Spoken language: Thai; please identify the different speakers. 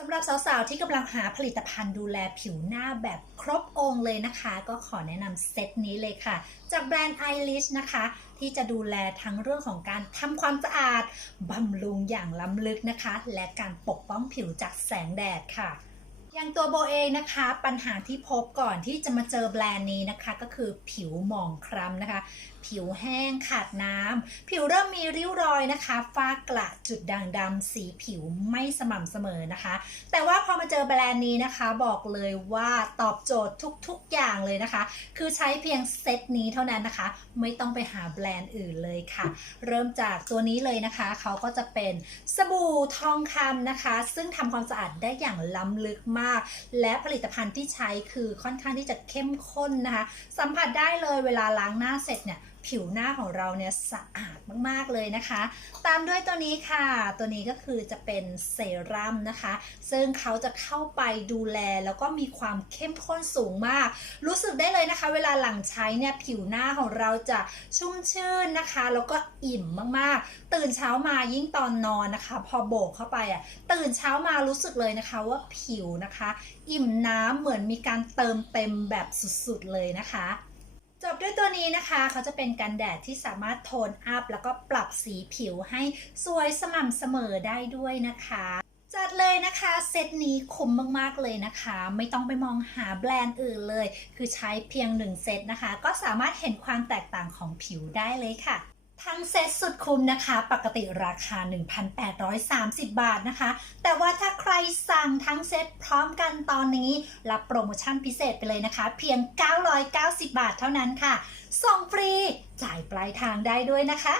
Speaker 1: สำหรับสาวๆ ที่กำลังหาผลิตภัณฑ์ดูแลผิวหน้าแบบครบองค์เลยนะคะ ก็ขอแนะนำเซตนี้เลยค่ะ จากแบรนด์ Eilish นะคะ ที่จะดูแลทั้งเรื่องของการทำความสะอาดบำรุงอย่างล้ำลึกนะคะ และการปกป้องผิวจากแสงแดดค่ะ อย่างตัวโบเองนะคะปัญหาที่พบก่อนที่จะมาเจอแบรนด์นี้นะคะ ก็คือผิวหมองคล้ำนะคะ ผิวแห้งขาดน้ำผิวเริ่มมีริ้วรอยนะคะฝ้ากระจุดด่างดำสีผิวไม่สม่ำเสมอนะคะ แต่ว่าพอมาเจอแบรนด์นี้นะคะ บอกเลยว่าตอบโจทย์ทุกๆอย่างเลยนะคะ คือใช้เพียงเซตนี้เท่านั้นนะคะ ไม่ต้องไปหาแบรนด์อื่นเลยค่ะ เริ่มจากตัวนี้เลยนะคะเขาก็จะเป็นสบู่ทองคำนะคะ ซึ่งทำความสะอาดได้อย่างล้ำลึกมากและผลิตภัณฑ์ที่ใช้คือค่อนข้างที่จะเข้มข้นนะคะ สัมผัสได้เลยเวลาล้างหน้าเสร็จเนี่ย ผิวหน้าของเราเนี่ยสะอาดมากๆเลยนะคะ ตามด้วยตัวนี้ค่ะ ตัวนี้ก็คือจะเป็นเซรั่มนะคะ ซึ่งเขาจะเข้าไปดูแลแล้วก็มีความเข้มข้นสูงมาก รู้สึกได้เลยนะคะ เวลาหลังใช้เนี่ยผิวหน้าของเราจะชุ่มชื่นนะคะ แล้วก็อิ่มมากๆ ตื่นเช้ามายิ่งตอนนอนนะคะ พอโบกเข้าไปอะตื่นเช้ามารู้สึกเลยนะคะว่าผิวนะคะ อิ่มน้ำเหมือนมีการเติมเต็มแบบสุดๆเลยนะคะ จบด้วยตัวนี้นะคะเขาจะเป็นกันแดดที่สามารถโทนอัพแล้วก็ปรับสีผิวให้สวยสม่ำเสมอได้ด้วยนะคะจัดเลยนะคะเซตนี้คุ้มมากๆเลยนะคะ ไม่ต้องไปมองหาแบรนด์อื่นเลย คือใช้เพียงหนึ่งเซตนะคะ ก็สามารถเห็นความแตกต่างของผิวได้เลยค่ะ ทั้งเซตสุดคุ้มนะคะ ปกติราคา 1,830 บาทนะคะ แต่ว่าถ้าใครสั่งทั้งเซตพร้อมกันตอนนี้ รับโปรโมชั่นพิเศษไปเลยนะคะ เพียง 990 บาทเท่านั้นค่ะ ส่งฟรี จ่ายปลายทางได้ด้วยนะคะ